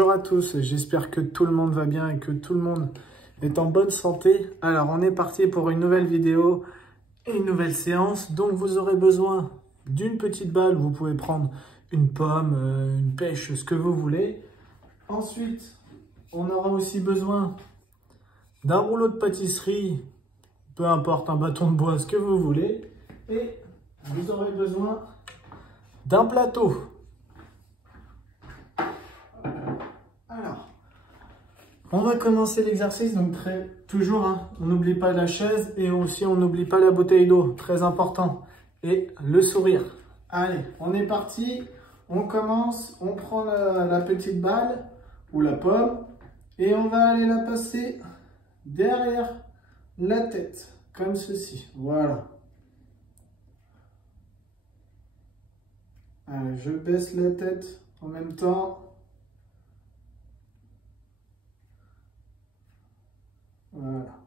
Bonjour à tous, j'espère que tout le monde va bien et que tout le monde est en bonne santé. Alors on est parti pour une nouvelle vidéo et une nouvelle séance. Donc vous aurez besoin d'une petite balle, vous pouvez prendre une pomme, une pêche, ce que vous voulez. Ensuite, on aura aussi besoin d'un rouleau de pâtisserie, peu importe, un bâton de bois, ce que vous voulez. Et vous aurez besoin d'un plateau. Alors, on va commencer l'exercice, donc toujours, on n'oublie pas la chaise et aussi on n'oublie pas la bouteille d'eau, très important, et le sourire. Allez, on est parti, on commence, on prend la petite balle ou la pomme et on va aller la passer derrière la tête, comme ceci, voilà. Allez, je baisse la tête en même temps. Voilà.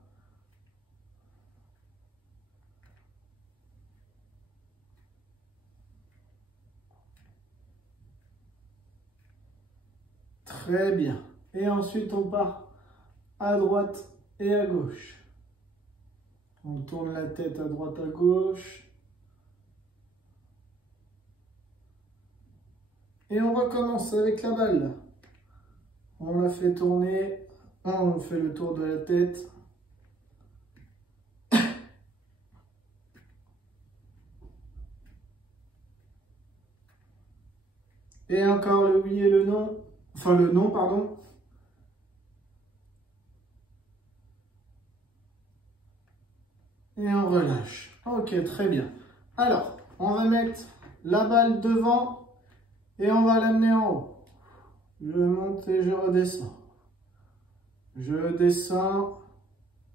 Très bien. Et ensuite, on part à droite et à gauche. On tourne la tête à droite, à gauche. Et on recommence avec la balle. On la fait tourner. On fait le tour de la tête. Et encore le oui et le non. Enfin, le non, pardon. Et on relâche. Ok, très bien. Alors, on va mettre la balle devant et on va l'amener en haut. Je monte et je redescends. Je descends,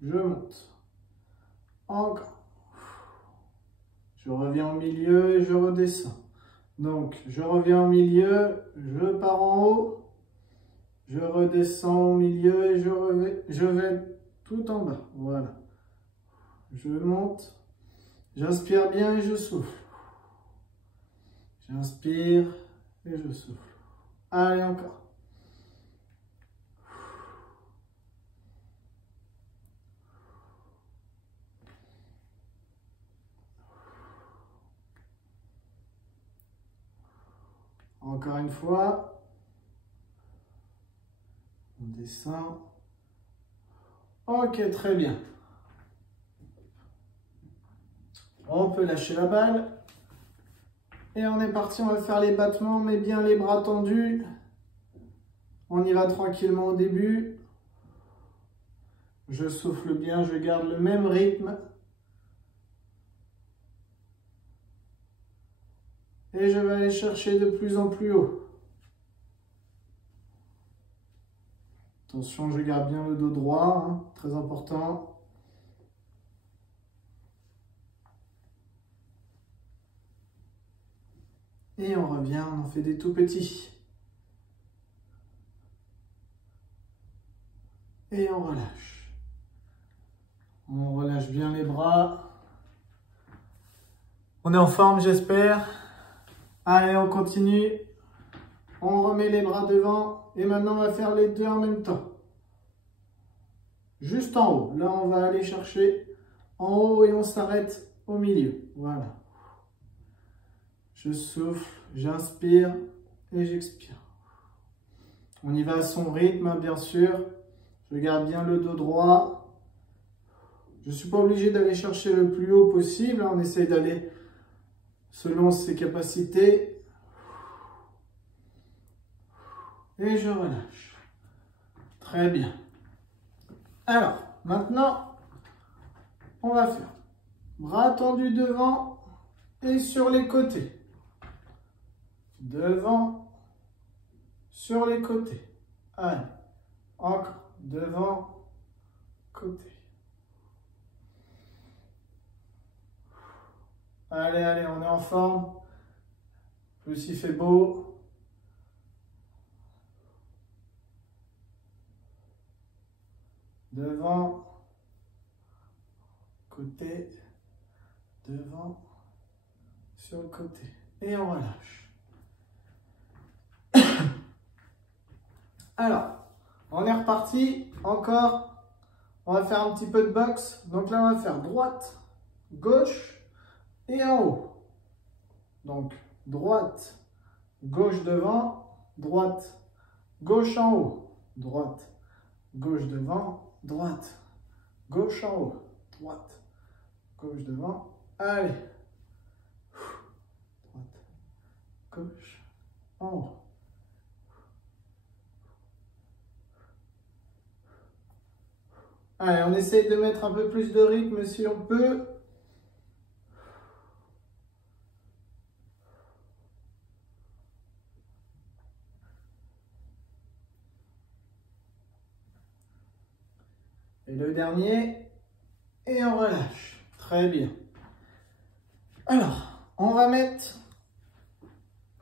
je monte. Encore. Je reviens au milieu et je redescends. Donc, je reviens au milieu, je pars en haut, je redescends au milieu et je vais tout en bas. Voilà. Je monte, j'inspire bien et je souffle. J'inspire et je souffle. Allez, encore. Encore une fois. On descend. Ok, très bien. On peut lâcher la balle. Et on est parti, on va faire les battements. On met bien les bras tendus. On y va tranquillement au début. Je souffle bien, je garde le même rythme. Et je vais aller chercher de plus en plus haut. Attention, je garde bien le dos droit, très important. Et on revient, on en fait des tout petits. Et on relâche. On relâche bien les bras. On est en forme, j'espère. Allez, on continue. On remet les bras devant. Et maintenant, on va faire les deux en même temps. Juste en haut. Là, on va aller chercher en haut et on s'arrête au milieu. Voilà. Je souffle, j'inspire et j'expire. On y va à son rythme, bien sûr. Je garde bien le dos droit. Je ne suis pas obligé d'aller chercher le plus haut possible. On essaye d'aller selon ses capacités. Et je relâche. Très bien. Alors, maintenant, on va faire bras tendus devant et sur les côtés. Devant, sur les côtés. Allez, encore. Devant, côté. Allez, allez, on est en forme. Plus il fait beau. Devant, côté, devant, sur le côté. Et on relâche. Alors, on est reparti. Encore, on va faire un petit peu de boxe. Donc là, on va faire droite, gauche et en haut. Donc, droite, gauche devant, droite, gauche en haut, droite, gauche devant, droite, gauche en haut, droite, gauche devant. Allez. Droite, gauche, en haut. Allez, on essaye de mettre un peu plus de rythme si on peut. Et le dernier, et on relâche. Très bien. Alors, on va mettre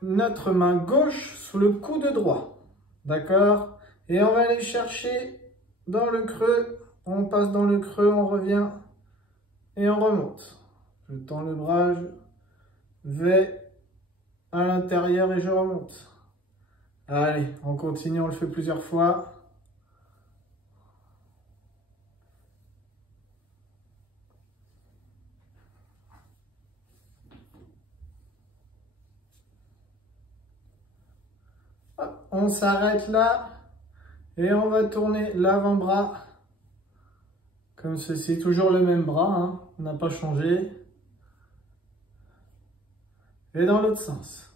notre main gauche sous le coude droit. D'accord? Et on va aller chercher dans le creux. On passe dans le creux, on revient et on remonte. Je tends le bras, je vais à l'intérieur et je remonte. Allez, on continue, on le fait plusieurs fois. Hop, on s'arrête là et on va tourner l'avant-bras comme ceci. Toujours le même bras, hein, on n'a pas changé. Et dans l'autre sens.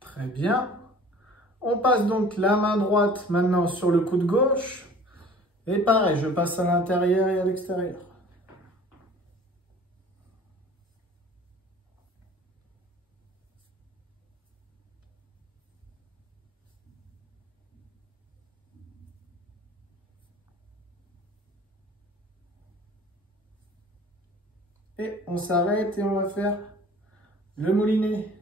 Très bien. On passe donc la main droite maintenant sur le coude gauche. Et pareil, je passe à l'intérieur et à l'extérieur. Et on s'arrête et on va faire le moulinet.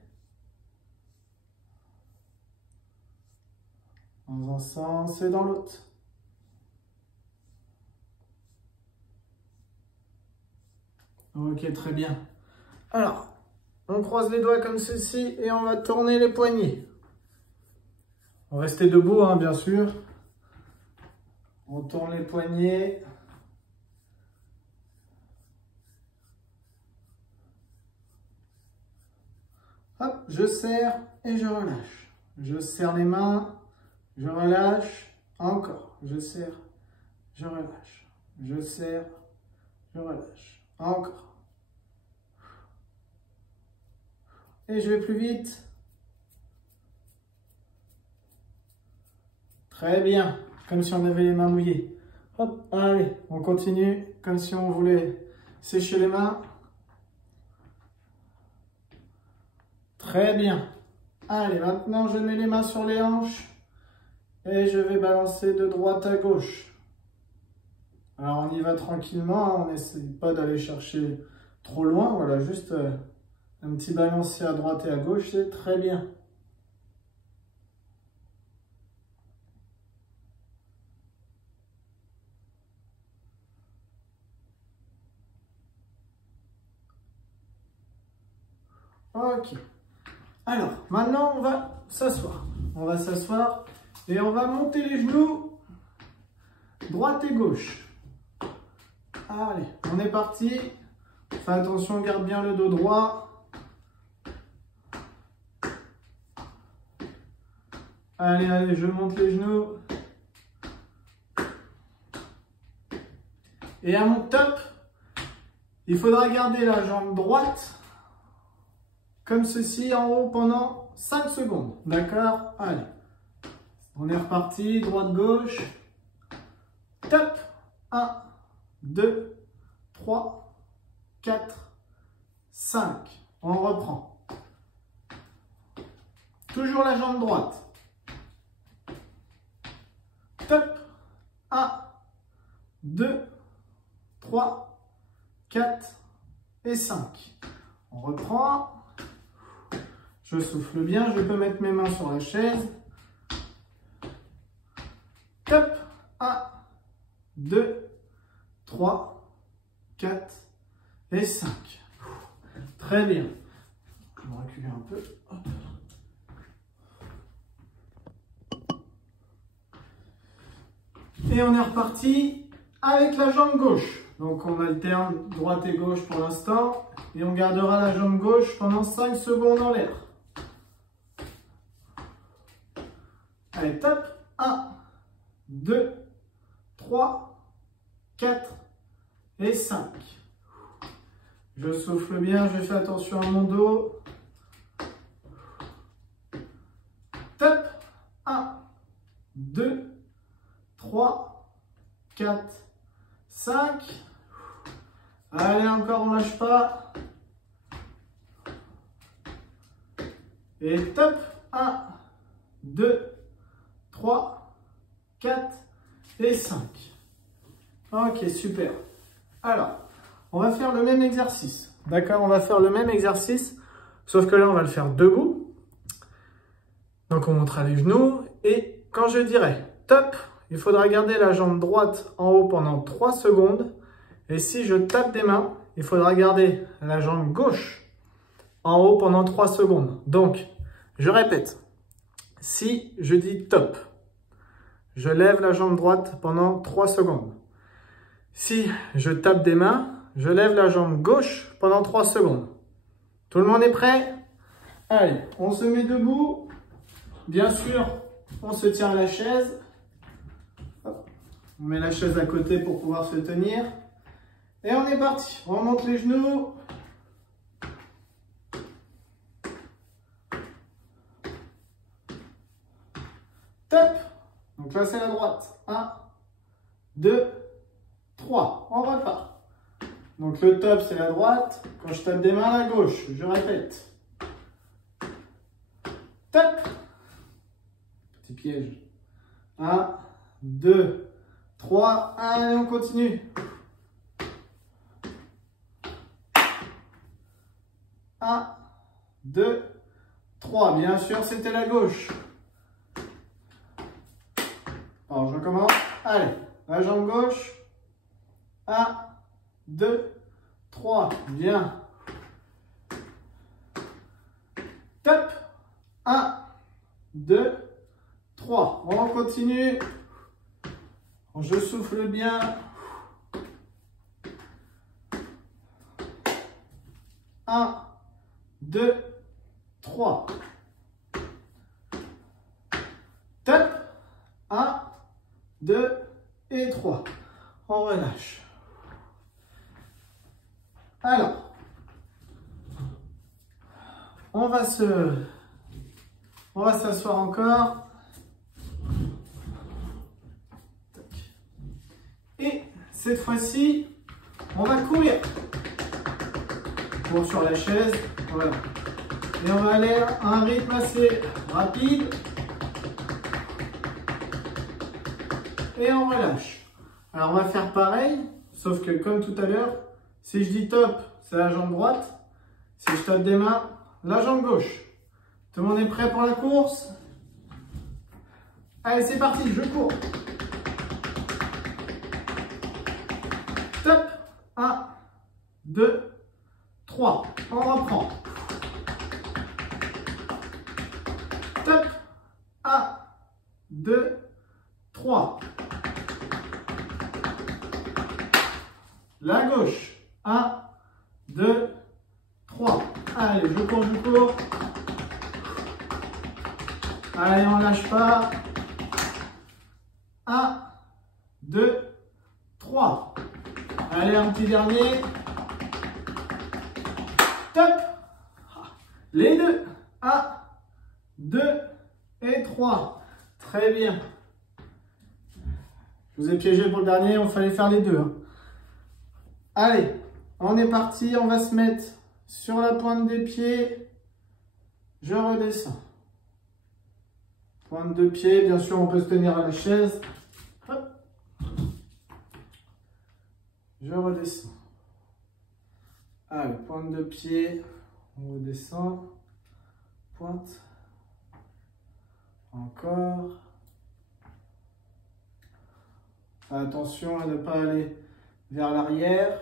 Dans un sens et dans l'autre. Ok, très bien. Alors, on croise les doigts comme ceci et on va tourner les poignets. On va rester debout, hein, bien sûr. On tourne les poignets. Hop, je serre et je relâche. Je serre les mains, je relâche, encore. Je serre, je relâche. Je serre, je relâche. Encore. Et je vais plus vite. Très bien, comme si on avait les mains mouillées. Hop, allez, on continue, comme si on voulait sécher les mains. Très bien. Allez, maintenant je mets les mains sur les hanches et je vais balancer de droite à gauche. Alors on y va tranquillement, hein, on n'essaie pas d'aller chercher trop loin, voilà, juste un petit balancier à droite et à gauche, c'est très bien. Ok. Alors, maintenant, on va s'asseoir. On va s'asseoir et on va monter les genoux droite et gauche. Allez, on est parti. Fais attention, garde bien le dos droit. Allez, allez, je monte les genoux. Et à mon top, il faudra garder la jambe droite comme ceci en haut pendant 5 secondes. D'accord? Allez. On est reparti. Droite, gauche. Top. 1, 2, 3, 4, 5. On reprend. Toujours la jambe droite. Top. 1, 2, 3, 4 et 5. On reprend. Je souffle bien, je peux mettre mes mains sur la chaise. Top. 1, 2, 3, 4 et 5. Très bien. Je vais reculer un peu. Hop. Et on est reparti avec la jambe gauche. Donc on alterne droite et gauche pour l'instant. Et on gardera la jambe gauche pendant 5 secondes en l'air. Allez, top. 1, 2, 3, 4 et 5. Je souffle bien, je fais attention à mon dos. Top. 1, 2, 3, 4, 5. Allez, encore, on lâche pas. Et top. 1, 2, 3, 4 et 5. Ok, super. Alors, on va faire le même exercice. D'accord, on va faire le même exercice, sauf que là, on va le faire debout. Donc, on montera les genoux. Et quand je dirai top, il faudra garder la jambe droite en haut pendant 3 secondes. Et si je tape des mains, il faudra garder la jambe gauche en haut pendant 3 secondes. Donc, je répète. Si je dis top, je lève la jambe droite pendant 3 secondes. Si je tape des mains, je lève la jambe gauche pendant 3 secondes. Tout le monde est prêt? Allez, on se met debout. Bien sûr, on se tient à la chaise. Hop. On met la chaise à côté pour pouvoir se tenir. Et on est parti. On remonte les genoux. Top. Donc là, c'est la droite. 1, 2, 3. On repart. Donc le top, c'est la droite. Quand je tape des mains, la gauche. Je répète. Top. Petit piège. 1, 2, 3. Allez, on continue. 1, 2, 3. Bien sûr, c'était la gauche. Alors, je recommence. Allez, la jambe gauche. 1, 2, 3. Bien. Top. 1, 2, 3. On continue. Je souffle bien. 1, 2, 3. Top. 1, 2 et 3. On relâche. Alors, on va s'asseoir encore. Et cette fois-ci, on va courir. Cours sur la chaise. Voilà. Et on va aller à un rythme assez rapide. Et on relâche. Alors on va faire pareil, sauf que comme tout à l'heure, si je dis top, c'est la jambe droite. Si je tape des mains, la jambe gauche. Tout le monde est prêt pour la course? Allez, c'est parti, je cours. Top. 1, 2, 3. On reprend. Top. 1, 2, 3. La gauche. 1, 2, 3. Allez, je cours. Allez, on lâche pas. 1, 2, 3. Allez, un petit dernier. Top. Les deux. 1, 2 et 3. Très bien. Je vous ai piégé pour le dernier, il fallait faire les deux. Hein. Allez, on est parti, on va se mettre sur la pointe des pieds. Je redescends. Pointe de pied, bien sûr, on peut se tenir à la chaise. Hop. Je redescends. Allez, pointe de pied, on redescend. Pointe. Encore. Attention à ne pas aller vers l'arrière.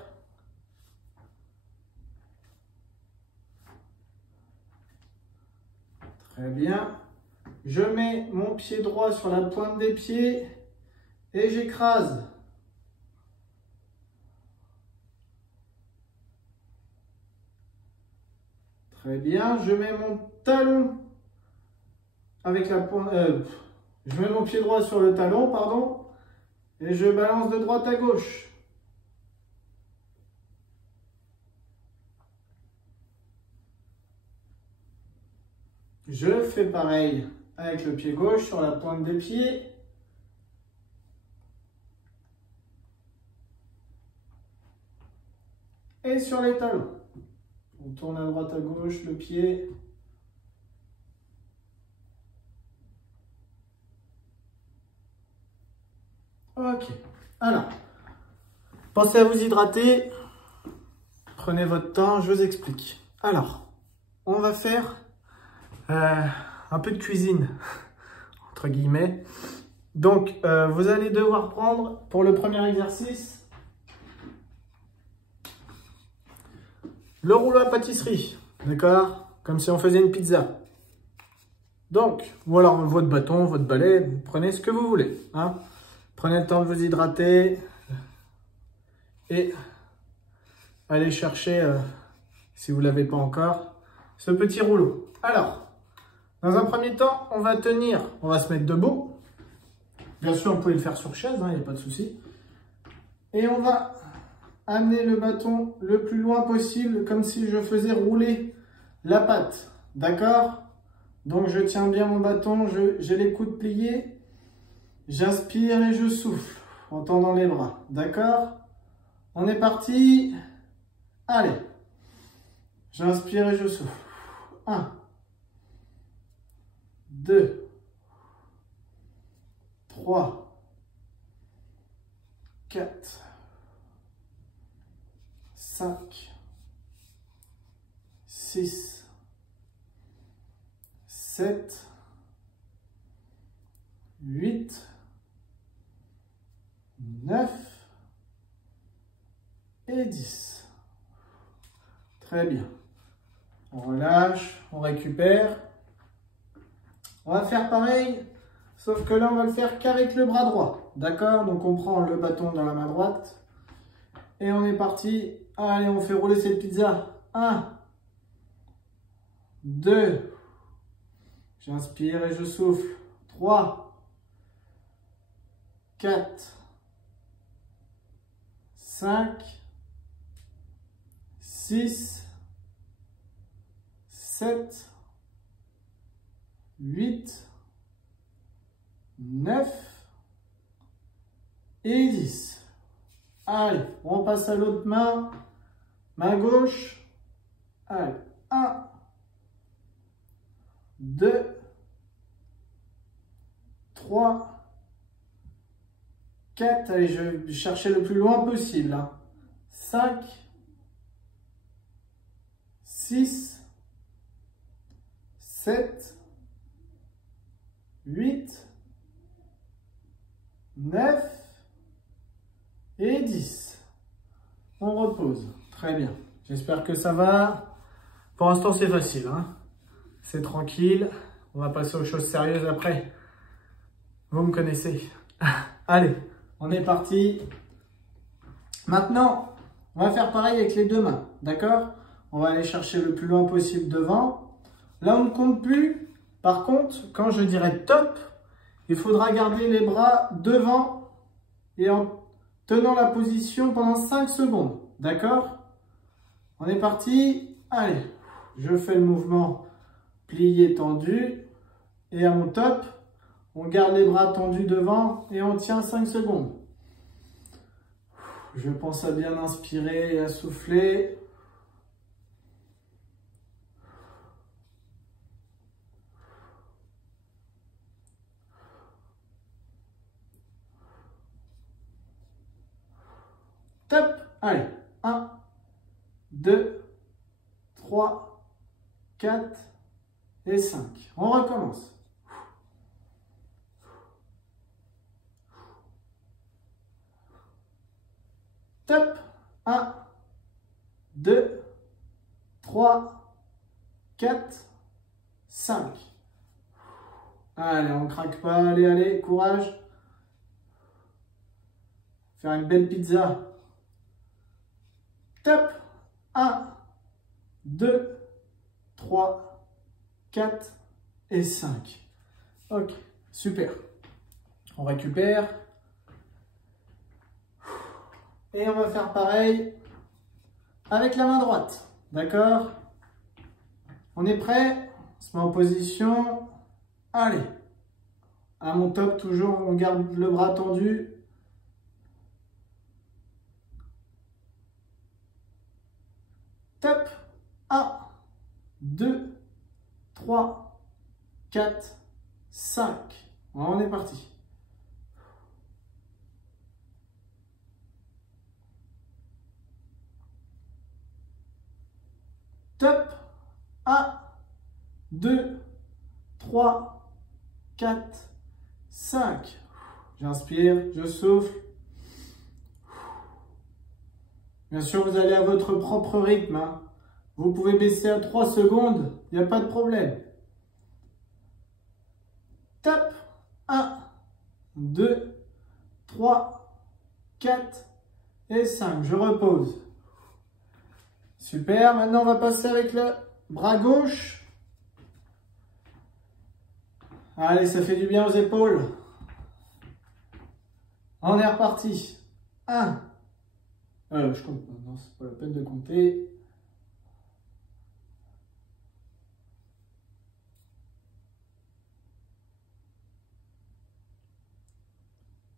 Très bien. Je mets mon pied droit sur la pointe des pieds Et j'écrase. Très bien, je mets mon talon avec la pointe. Je mets mon pied droit sur le talon, pardon, et je balance de droite à gauche. Je fais pareil avec le pied gauche sur la pointe des pieds. Et sur les talons. On tourne à droite à gauche le pied. Ok. Alors, pensez à vous hydrater. Prenez votre temps, je vous explique. Alors, on va faire un peu de cuisine, entre guillemets. Donc, vous allez devoir prendre, pour le premier exercice, le rouleau à pâtisserie, d'accord? Comme si on faisait une pizza. Donc, ou alors votre bâton, votre balai, prenez ce que vous voulez. Hein? Prenez le temps de vous hydrater et allez chercher, si vous ne l'avez pas encore, ce petit rouleau. Alors, dans un premier temps, on va se mettre debout. Bien sûr, vous pouvez le faire sur chaise, il n'y a pas de souci. Et on va amener le bâton le plus loin possible, comme si je faisais rouler la pâte. D'accord? Donc, je tiens bien mon bâton, j'ai les coudes pliés. J'inspire et je souffle en tendant les bras. D'accord? On est parti. Allez. J'inspire et je souffle. 1, 2, 3, 4, 5, 6, 7, 8, 9 et 10. Très bien. On relâche, on récupère. On va faire pareil, sauf que là, on va le faire qu'avec le bras droit. D'accord? Donc, on prend le bâton dans la main droite. Et on est parti. Allez, on fait rouler cette pizza. 1, 2. J'inspire et je souffle. 3, 4, 5, 6, 7, 8, 9 et 10. Allez, on passe à l'autre main. Main gauche. Allez, 1, 2, 3, 4. Allez, je vais chercher le plus loin possible. 5, 6, 7, 8, 9 et 10. On repose. Très bien. J'espère que ça va. Pour l'instant, c'est facile. C'est tranquille. On va passer aux choses sérieuses après. Vous me connaissez. Allez, on est parti. Maintenant, on va faire pareil avec les deux mains. D'accord? On va aller chercher le plus loin possible devant. Là, on ne compte plus. Par contre, quand je dirai top, il faudra garder les bras devant et en tenant la position pendant 5 secondes. D'accord? On est parti. Allez, je fais le mouvement plié, tendu. Et à mon top, on garde les bras tendus devant et on tient 5 secondes. Je pense à bien inspirer et à souffler. Top. Allez, 1, 2, 3, 4 et 5. On recommence. Top. 1, 2, 3, 4, 5. Allez, on ne craque pas. Allez, allez, courage. Faire une belle pizza. Top. 1, 2, 3, 4 et 5. Ok, super. On récupère. Et on va faire pareil avec la main droite. D'accord? On est prêt? On se met en position. Allez. À mon top, toujours, on garde le bras tendu. Top. 1, 2, 3, 4, 5. On est parti. Top. 1, 2, 3, 4, 5. J'inspire, je souffle. Bien sûr, vous allez à votre propre rythme. Hein. Vous pouvez baisser à 3 secondes, il n'y a pas de problème. Top. 1, 2, 3, 4 et 5. Je repose. Super. Maintenant, on va passer avec le bras gauche. Allez, ça fait du bien aux épaules. On est reparti. 1. Je compte pas. Non, c'est pas la peine de compter.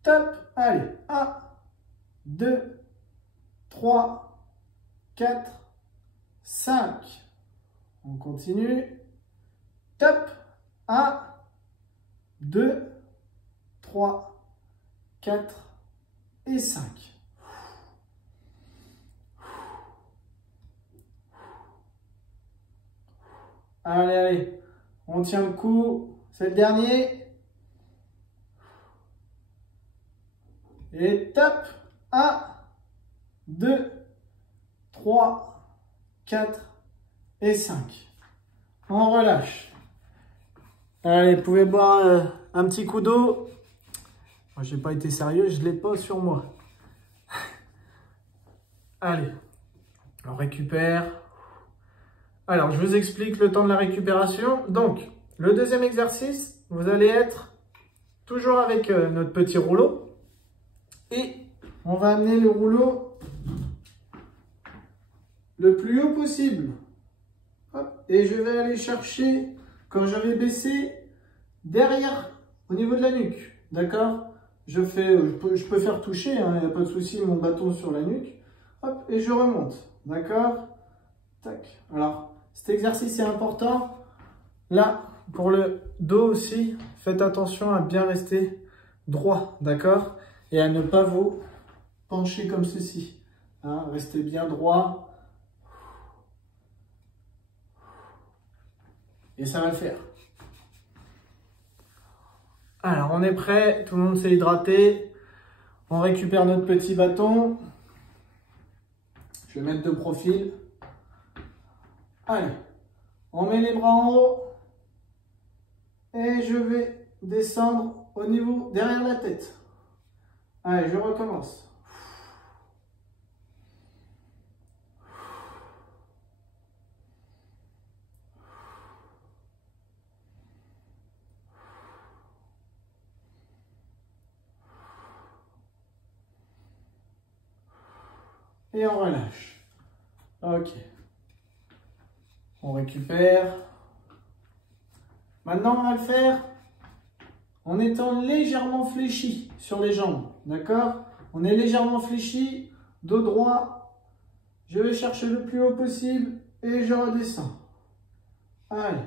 Top. Allez. 1, 2, 3, 4, 5. On continue. Top. 1, 2, 3, 4 et 5. Allez, allez. On tient le coup. C'est le dernier. Et top. 1, 2, 3, 4 et 5. On relâche. Allez, vous pouvez boire un petit coup d'eau. Moi, j'ai pas été sérieux, je ne l'ai pas sur moi. Allez, on récupère. Alors, je vous explique le temps de la récupération. Donc, le deuxième exercice, vous allez être toujours avec notre petit rouleau. Et on va amener le rouleau le plus haut possible. Hop, et je vais aller chercher, quand je vais baisser, derrière, au niveau de la nuque. D'accord? Je peux faire toucher, il n'y a pas de souci, mon bâton sur la nuque. Hop, et je remonte. D'accord? Tac. Alors, cet exercice est important. Là, pour le dos aussi, faites attention à bien rester droit. D'accord? Et à ne pas vous pencher comme ceci. Hein, restez bien droit. Et ça va le faire. Alors, on est prêt. Tout le monde s'est hydraté. On récupère notre petit bâton. Je vais mettre de profil. Allez. On met les bras en haut. Et je vais descendre au niveau derrière la tête. Allez, je recommence. Et on relâche. Ok. On récupère. Maintenant, on va le faire en étant légèrement fléchi sur les jambes. D'accord? On est légèrement fléchi, dos droit. Je vais chercher le plus haut possible et je redescends. Allez.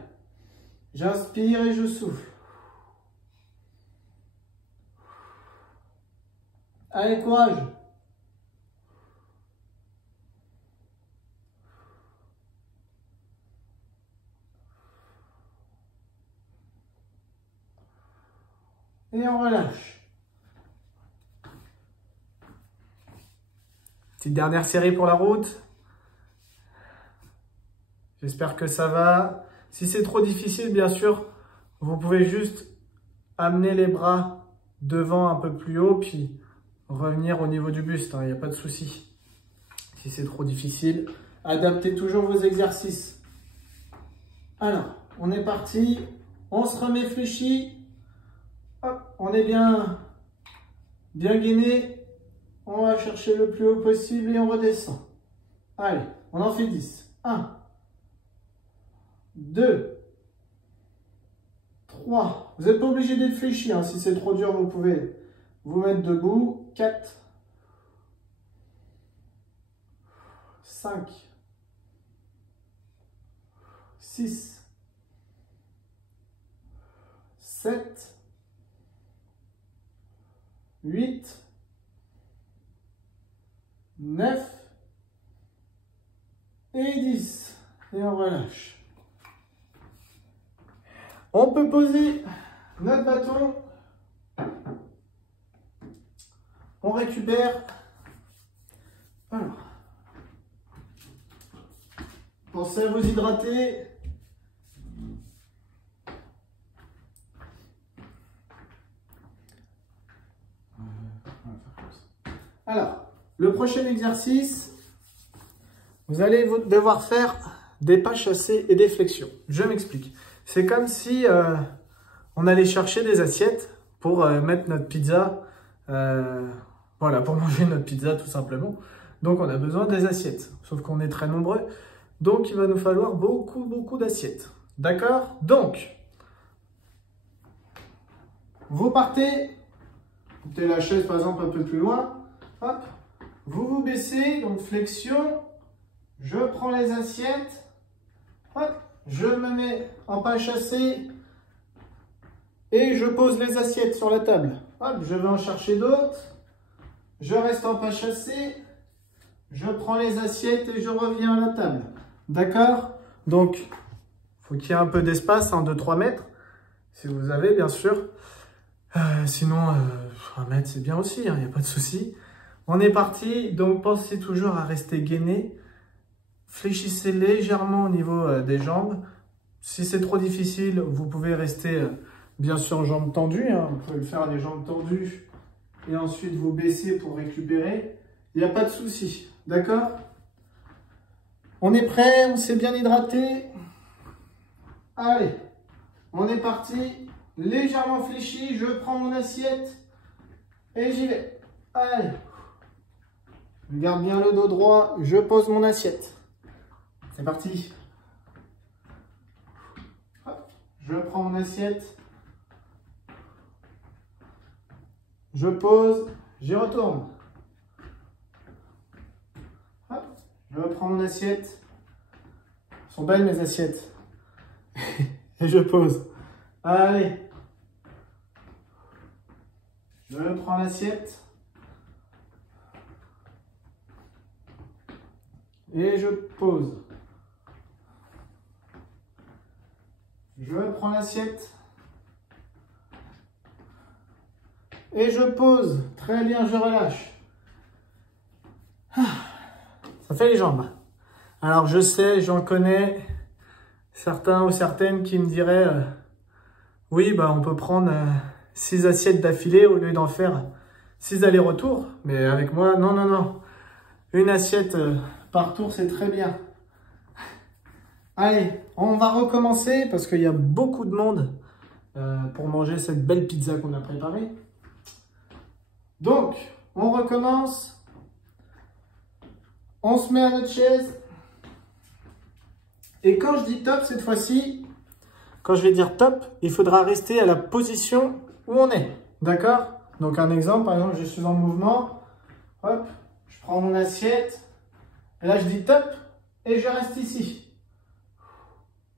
J'inspire et je souffle. Allez, courage. Et on relâche. Petite dernière série pour la route. J'espère que ça va. Si c'est trop difficile, bien sûr, vous pouvez juste amener les bras devant un peu plus haut, puis revenir au niveau du buste, il n'y a pas de souci. Si c'est trop difficile, adaptez toujours vos exercices. Alors, on est parti, on se remet fléchi, hop, on est bien gainé, on va chercher le plus haut possible et on redescend. Allez, on en fait 10. 1, 2, 3. Vous n'êtes pas obligé d'être fléchi, hein. Si c'est trop dur, vous pouvez vous mettre debout. 4, 5, 6, 7, 8, 9 et 10. Et on relâche. On peut poser notre bâton. On récupère. Alors, pensez à vous hydrater. Alors, le prochain exercice, vous allez devoir faire des pas chassés et des flexions. Je m'explique. C'est comme si on allait chercher des assiettes pour mettre notre pizza, voilà, pour manger notre pizza tout simplement. Donc on a besoin des assiettes, sauf qu'on est très nombreux. Donc il va nous falloir beaucoup d'assiettes. D'accord? Donc, vous partez, mettez la chaise par exemple un peu plus loin. Hop, vous vous baissez, donc flexion, je prends les assiettes, hop, je me mets en pas chassé et je pose les assiettes sur la table. Hop, je vais en chercher d'autres, je reste en pas chassé, je prends les assiettes et je reviens à la table. D'accord? Donc, il faut qu'il y ait un peu d'espace, 2-3 mètres, si vous avez bien sûr. Sinon, 1 mètre c'est bien aussi, il n'y a pas de souci. On est parti, donc pensez toujours à rester gainé. Fléchissez légèrement au niveau des jambes. Si c'est trop difficile, vous pouvez rester bien sûr jambes tendues. Hein. Vous pouvez le faire les jambes tendues et ensuite vous baisser pour récupérer. Il n'y a pas de souci, d'accord? On est prêt, on s'est bien hydraté. Allez, on est parti. Légèrement fléchi, je prends mon assiette et j'y vais. Allez. Je garde bien le dos droit, je pose mon assiette. C'est parti. Hop, je prends mon assiette. Je pose, j'y retourne. Hop, je prends mon assiette. Elles sont belles mes assiettes. Et je pose. Allez. Je prends l'assiette. Et je pose. Je prends l'assiette. Et je pose. Très bien, je relâche. Ça fait les jambes. Alors je sais, j'en connais certains ou certaines qui me diraient oui, bah, on peut prendre 6 assiettes d'affilée au lieu d'en faire 6 allers-retours. Mais avec moi, non. Une assiette par tour, c'est très bien. Allez, on va recommencer parce qu'il y a beaucoup de monde pour manger cette belle pizza qu'on a préparée. Donc, on recommence. On se met à notre chaise. Et quand je dis top, cette fois-ci, quand je vais dire top, il faudra rester à la position où on est. D'accord? Donc, un exemple, par exemple, je suis en mouvement. Hop, je prends mon assiette. Et là, je dis top et je reste ici.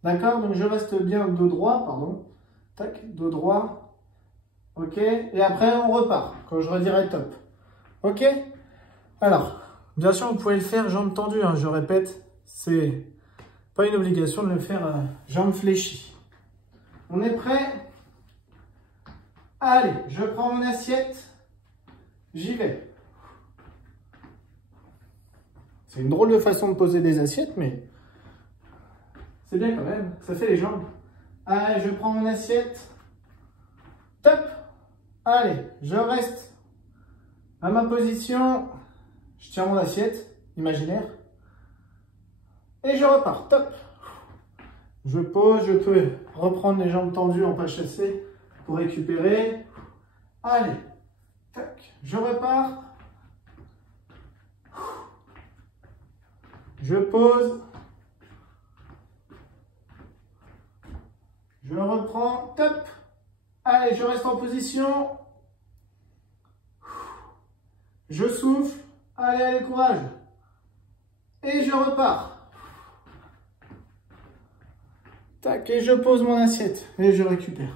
D'accord? Donc, je reste bien dos droit, pardon. Tac, dos droit. Ok? Et après, on repart quand je redirai top. Ok? Alors, bien sûr, vous pouvez le faire jambes tendues. Hein, je répète, c'est pas une obligation de le faire jambes fléchies. On est prêt? Allez, je prends mon assiette. J'y vais. C'est une drôle de façon de poser des assiettes, mais c'est bien quand même. Ça fait les jambes. Allez, je prends mon assiette. Top. Allez, je reste À ma position, je tiens mon assiette imaginaire. Et je repars. Top. Je pose, je peux reprendre les jambes tendues en pas chassé pour récupérer. Allez. Tac. Je repars. Je pose. Je reprends. Top. Allez, je reste en position. Je souffle. Allez, allez, courage. Et je repars. Tac, et je pose mon assiette. Et je récupère.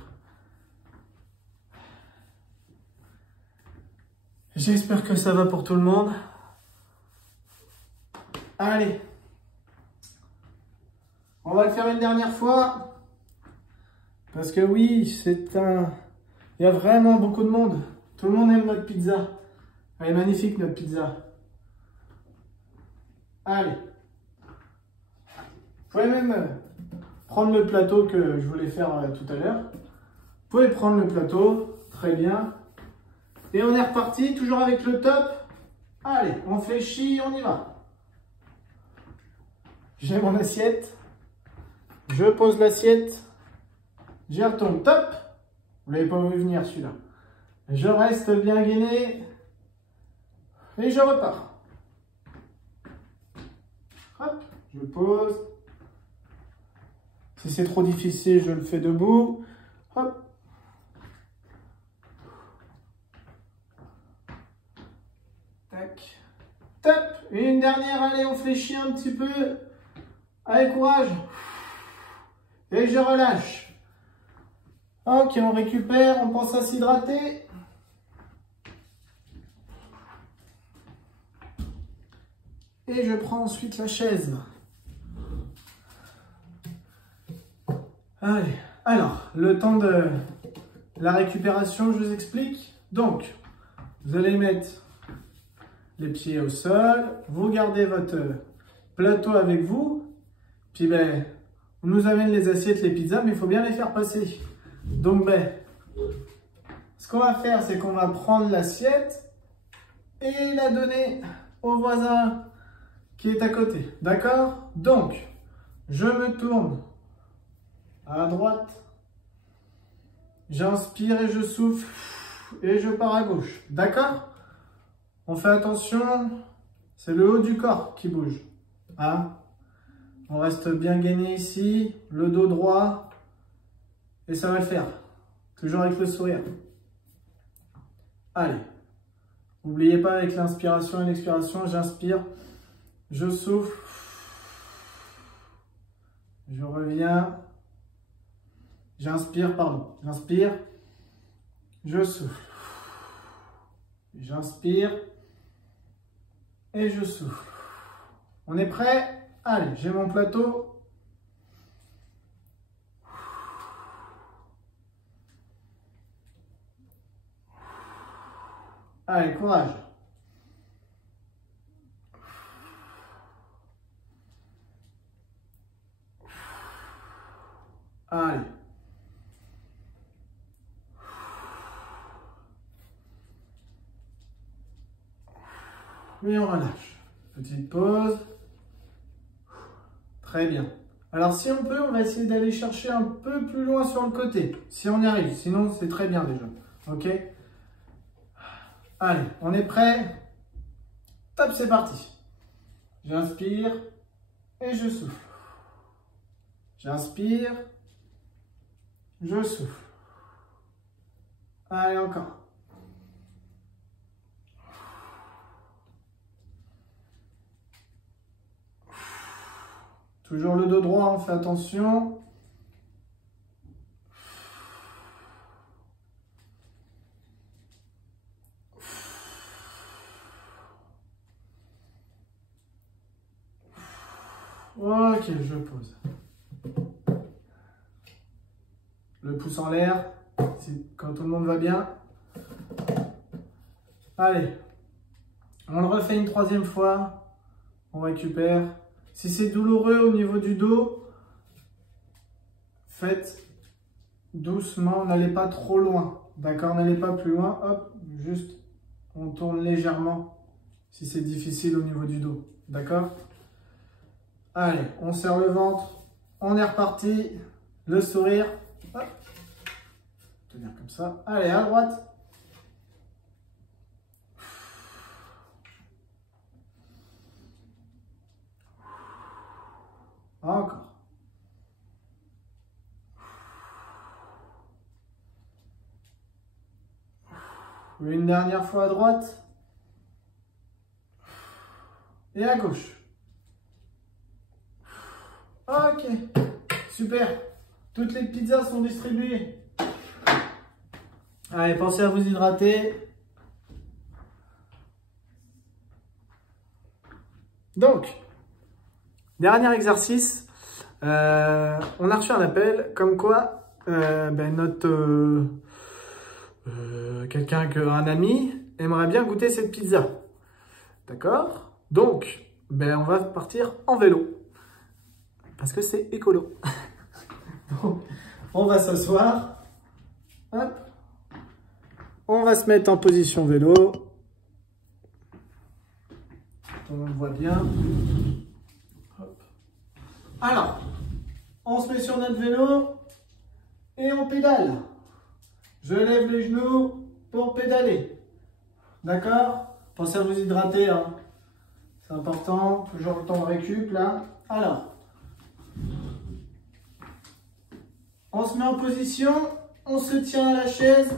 J'espère que ça va pour tout le monde. Allez. On va le faire une dernière fois. Parce que oui, c'est un... Il y a vraiment beaucoup de monde. Tout le monde aime notre pizza. Elle est magnifique, notre pizza. Allez. Vous pouvez même prendre le plateau que je voulais faire tout à l'heure. Vous pouvez prendre le plateau. Très bien. Et on est reparti, toujours avec le top. Allez, on fléchit, on y va. J'ai mon assiette. Je pose l'assiette. J'y retourne. Top. Vous ne l'avez pas vu venir celui-là. Je reste bien gainé. Et je repars. Hop, je pose. Si c'est trop difficile, je le fais debout. Hop. Tac. Top. Et une dernière, allez, on fléchit un petit peu. Allez, courage. Et je relâche. Ok, on récupère, on pense à s'hydrater. Et je prends ensuite la chaise. Allez, alors, le temps de la récupération, je vous explique. Donc, vous allez mettre les pieds au sol, vous gardez votre plateau avec vous, puis ben, on nous amène les assiettes, les pizzas, mais il faut bien les faire passer. Donc ben, ce qu'on va faire, c'est qu'on va prendre l'assiette et la donner au voisin qui est à côté, d'accord? Donc, je me tourne à droite, j'inspire et je souffle, et je pars à gauche, d'accord? On fait attention, c'est le haut du corps qui bouge. Hein? On reste bien gainé ici, le dos droit, et ça va le faire. Toujours avec le sourire. Allez, n'oubliez pas avec l'inspiration et l'expiration, j'inspire, je souffle, je reviens, j'inspire, pardon, j'inspire, je souffle, j'inspire, et je souffle. On est prêt? Allez, j'ai mon plateau. Allez, courage. Allez. Et on relâche. Petite pause. Très bien. Alors si on peut, on va essayer d'aller chercher un peu plus loin sur le côté. Si on y arrive. Sinon, c'est très bien déjà. Ok? Allez, on est prêt? Top, c'est parti. J'inspire et je souffle. J'inspire. Je souffle. Allez, encore. Toujours le dos droit, on fait attention. Ok, je pose. Le pouce en l'air, quand tout le monde va bien. Allez, on le refait une troisième fois. On récupère. Si c'est douloureux au niveau du dos, faites doucement, n'allez pas trop loin. D'accord, n'allez pas plus loin. Hop, juste on tourne légèrement si c'est difficile au niveau du dos. D'accord? Allez, on serre le ventre. On est reparti. Le sourire. Hop. Tenir comme ça. Allez, à droite. Encore. Une dernière fois à droite. Et à gauche. Ok. Super. Toutes les pizzas sont distribuées. Allez, pensez à vous hydrater. Donc, dernier exercice. On a reçu un appel comme quoi quelqu'un, un ami, aimerait bien goûter cette pizza. D'accord? Donc, on va partir en vélo. Parce que c'est écolo. Donc, on va s'asseoir. Hop. On va se mettre en position vélo. On le voit bien. Hop. Alors, on se met sur notre vélo et on pédale. Je lève les genoux pour pédaler. D'accord? Pensez à vous hydrater. Hein. C'est important. Toujours le temps de récup là. Alors, on se met en position. On se tient à la chaise.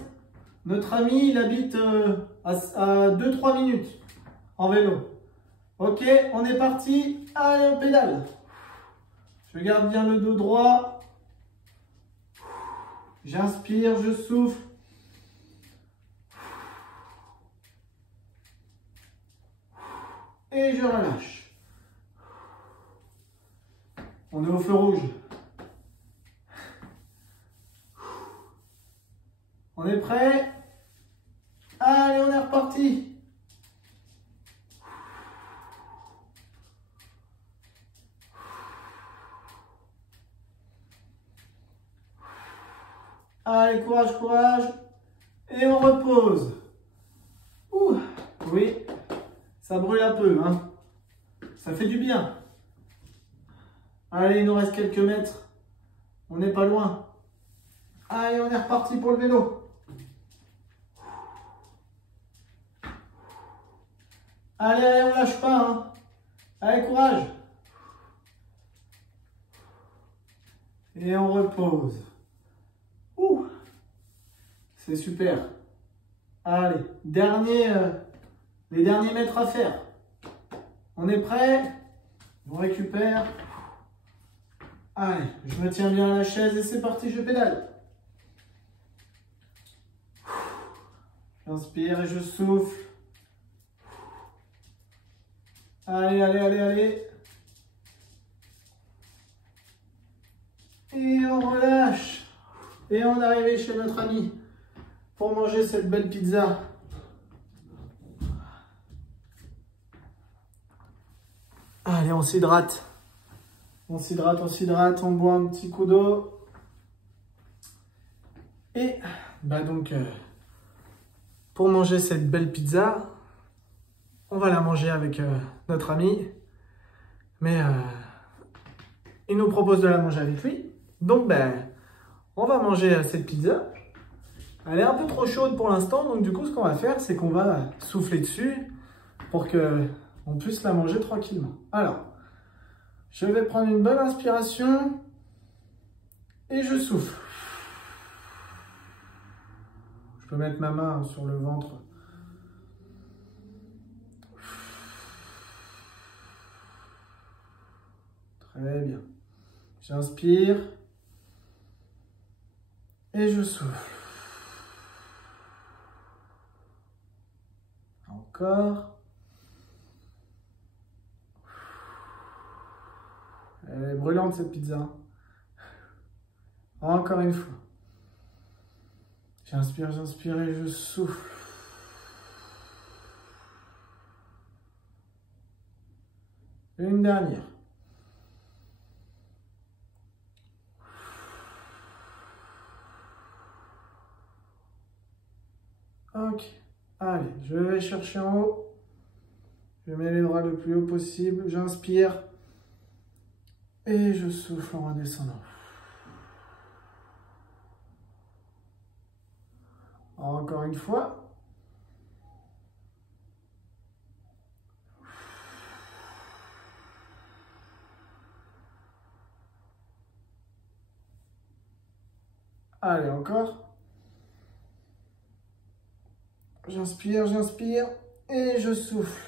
Notre ami, il habite à 2-3 minutes en vélo. Ok, on est parti. Allez, on pédale. Je garde bien le dos droit. J'inspire, je souffle. Et je relâche. On est au feu rouge. On est prêt? Allez, on est reparti. Allez, courage, courage. Et on repose. Ouh, oui, ça brûle un peu, hein. Ça fait du bien. Allez, il nous reste quelques mètres. On n'est pas loin. Allez, on est reparti pour le vélo. Allez, allez, on lâche pas, hein. Allez, courage. Et on repose. Ouh, c'est super. Allez, les derniers mètres à faire. On est prêt? On récupère. Allez, je me tiens bien à la chaise et c'est parti, je pédale. J'inspire et je souffle. Allez, allez, allez, allez. Et on relâche. Et on est arrivé chez notre ami pour manger cette belle pizza. Allez, on s'hydrate. On s'hydrate, on s'hydrate, on boit un petit coup d'eau. Et pour manger cette belle pizza, on va la manger avec notre ami. Mais il nous propose de la manger avec lui. Donc on va manger cette pizza. Elle est un peu trop chaude pour l'instant. Donc du coup, ce qu'on va faire, c'est qu'on va souffler dessus pour qu'on puisse la manger tranquillement. Alors, je vais prendre une bonne inspiration et je souffle. Je peux mettre ma main sur le ventre. Très bien. J'inspire et je souffle. Encore. Elle est brûlante cette pizza. Encore une fois. J'inspire, j'inspire et je souffle. Une dernière. Ok. Allez, je vais chercher en haut. Je mets les bras le plus haut possible. J'inspire. Et je souffle en redescendant. Encore une fois. Allez, encore. J'inspire, j'inspire et je souffle.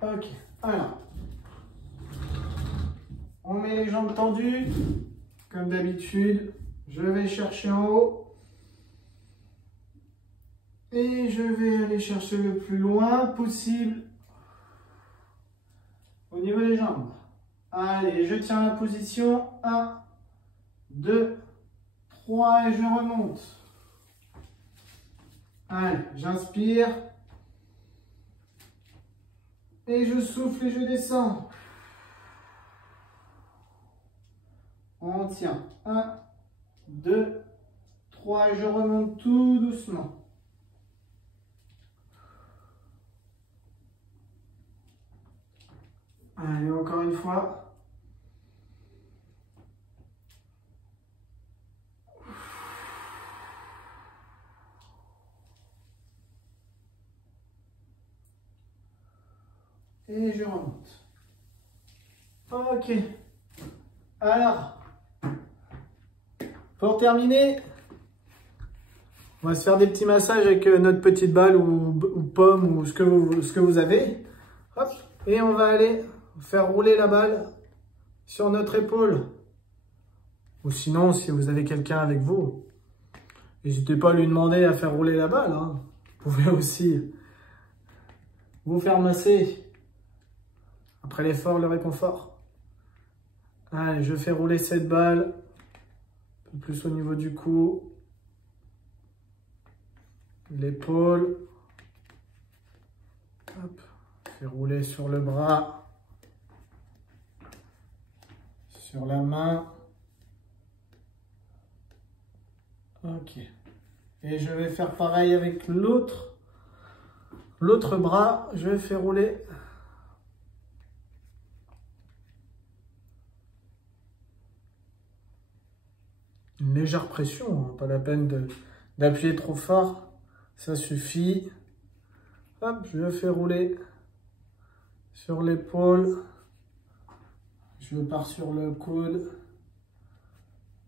Ok, alors. On met les jambes tendues, comme d'habitude. Je vais chercher en haut. Et je vais aller chercher le plus loin possible au niveau des jambes. Allez, je tiens la position. 1, 2, 3 et je remonte. Allez, j'inspire. Et je souffle et je descends. On tient. 1, 2, 3 et je remonte tout doucement. Allez, encore une fois. Et je remonte. Ok. Alors, pour terminer, on va se faire des petits massages avec notre petite balle ou pomme ou ce que vous avez. Hop. Et on va aller faire rouler la balle sur notre épaule. Ou sinon, si vous avez quelqu'un avec vous, n'hésitez pas à lui demander à faire rouler la balle. Hein. Vous pouvez aussi vous faire masser. Après l'effort, le réconfort. Allez, je fais rouler cette balle. Un peu plus au niveau du cou. L'épaule. Hop. Fais rouler sur le bras. Sur la main. Ok. Et je vais faire pareil avec l'autre bras. Je vais faire rouler. Une légère pression, hein, pas la peine d'appuyer trop fort, ça suffit. Hop, je fais rouler sur l'épaule, je pars sur le coude,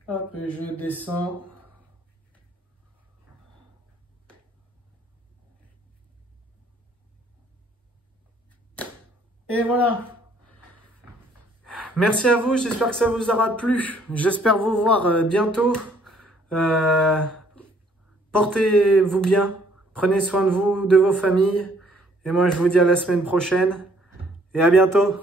hop, et je descends. Et voilà. Merci à vous, j'espère que ça vous aura plu. J'espère vous voir bientôt. Portez-vous bien, prenez soin de vous, de vos familles. Et moi, je vous dis à la semaine prochaine. Et à bientôt.